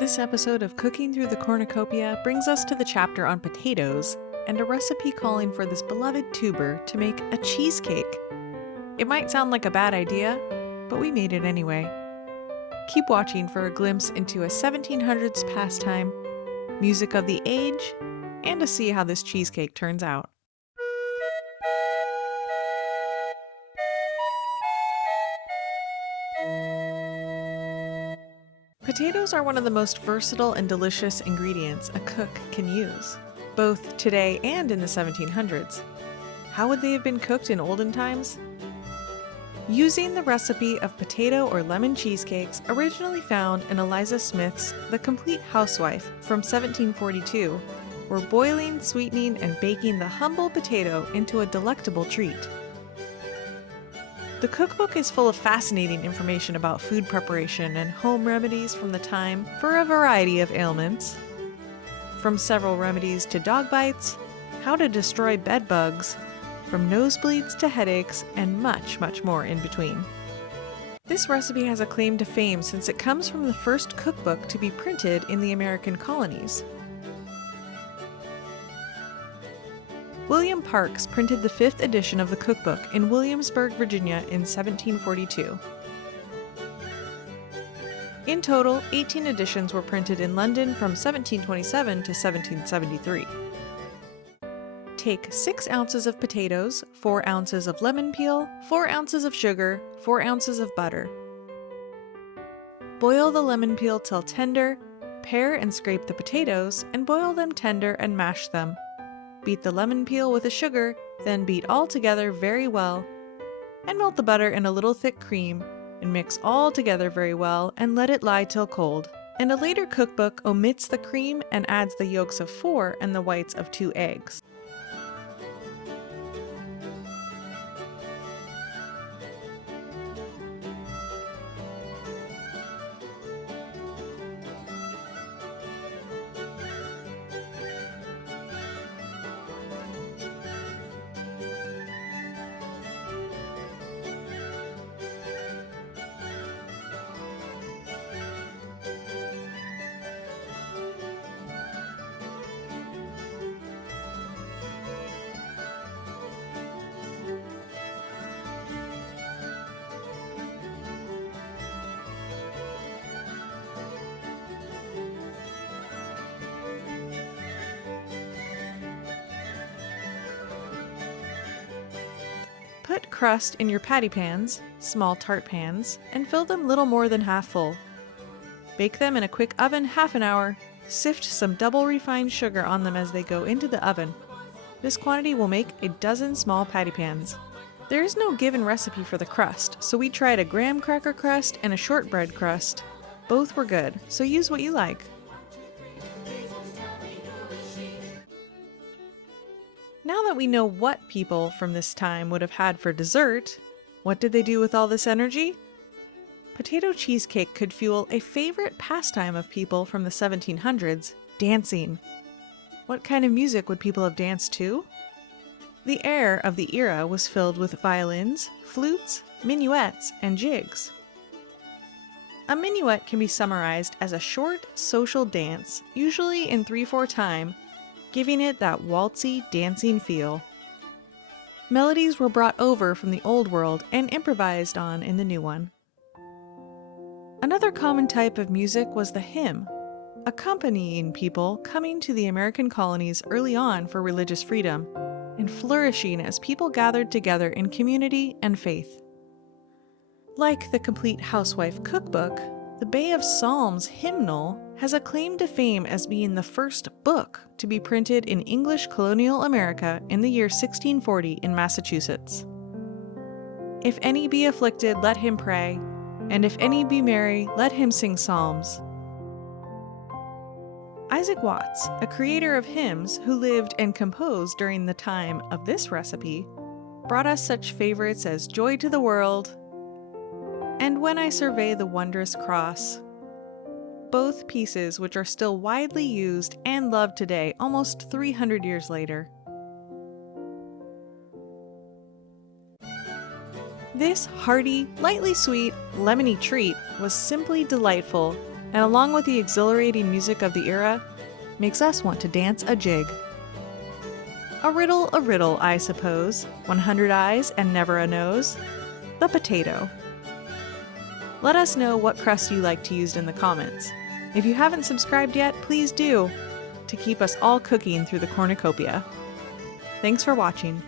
This episode of Cooking Through the Cornucopia brings us to the chapter on potatoes and a recipe calling for this beloved tuber to make a cheesecake. It might sound like a bad idea, but we made it anyway. Keep watching for a glimpse into a 1700s pastime, music of the age, and to see how this cheesecake turns out. Potatoes are one of the most versatile and delicious ingredients a cook can use, both today and in the 1700s. How would they have been cooked in olden times? Using the recipe of potato or lemon cheesecakes originally found in Eliza Smith's The Complete Housewife from 1742, were boiling, sweetening, and baking the humble potato into a delectable treat. The cookbook is full of fascinating information about food preparation and home remedies from the time for a variety of ailments. From several remedies to dog bites, how to destroy bed bugs, from nosebleeds to headaches, and much, much more in between. This recipe has a claim to fame since it comes from the first cookbook to be printed in the American colonies. William Parks printed the 5th edition of the cookbook in Williamsburg, Virginia in 1742. In total, 18 editions were printed in London from 1727 to 1773. Take 6 ounces of potatoes, 4 ounces of lemon peel, 4 ounces of sugar, 4 ounces of butter. Boil the lemon peel till tender, pare and scrape the potatoes, and boil them tender and mash them. Beat the lemon peel with the sugar, then beat all together very well, and melt the butter in a little thick cream, and mix all together very well and let it lie till cold. And a later cookbook omits the cream and adds the yolks of 4 and the whites of 2 eggs. Put crust in your patty pans, small tart pans, and fill them little more than half full. Bake them in a quick oven half an hour. Sift some double refined sugar on them as they go into the oven. This quantity will make a dozen small patty pans. There is no given recipe for the crust, so we tried a graham cracker crust and a shortbread crust. Both were good, so use what you like. Now that we know what people from this time would have had for dessert, what did they do with all this energy? Potato cheesecake could fuel a favorite pastime of people from the 1700s, dancing. What kind of music would people have danced to? The air of the era was filled with violins, flutes, minuets, and jigs. A minuet can be summarized as a short, social dance, usually in 3/4 time, giving it that waltzy, dancing feel. Melodies were brought over from the old world and improvised on in the new one. Another common type of music was the hymn, accompanying people coming to the American colonies early on for religious freedom, and flourishing as people gathered together in community and faith. Like the Complete Housewife cookbook, the Bay of Psalms hymnal has a claim to fame as being the first book to be printed in English colonial America in the year 1640 in Massachusetts. If any be afflicted, let him pray, and if any be merry, let him sing psalms. Isaac Watts, a creator of hymns who lived and composed during the time of this recipe, brought us such favorites as Joy to the World and When I Survey the Wondrous Cross, both pieces which are still widely used and loved today, almost 300 years later. This hearty, lightly sweet, lemony treat was simply delightful and along with the exhilarating music of the era, makes us want to dance a jig. A riddle, I suppose. 100 eyes and never a nose. The potato. Let us know what crust you like to use in the comments. If you haven't subscribed yet, please do, to keep us all cooking through the cornucopia. Thanks for watching.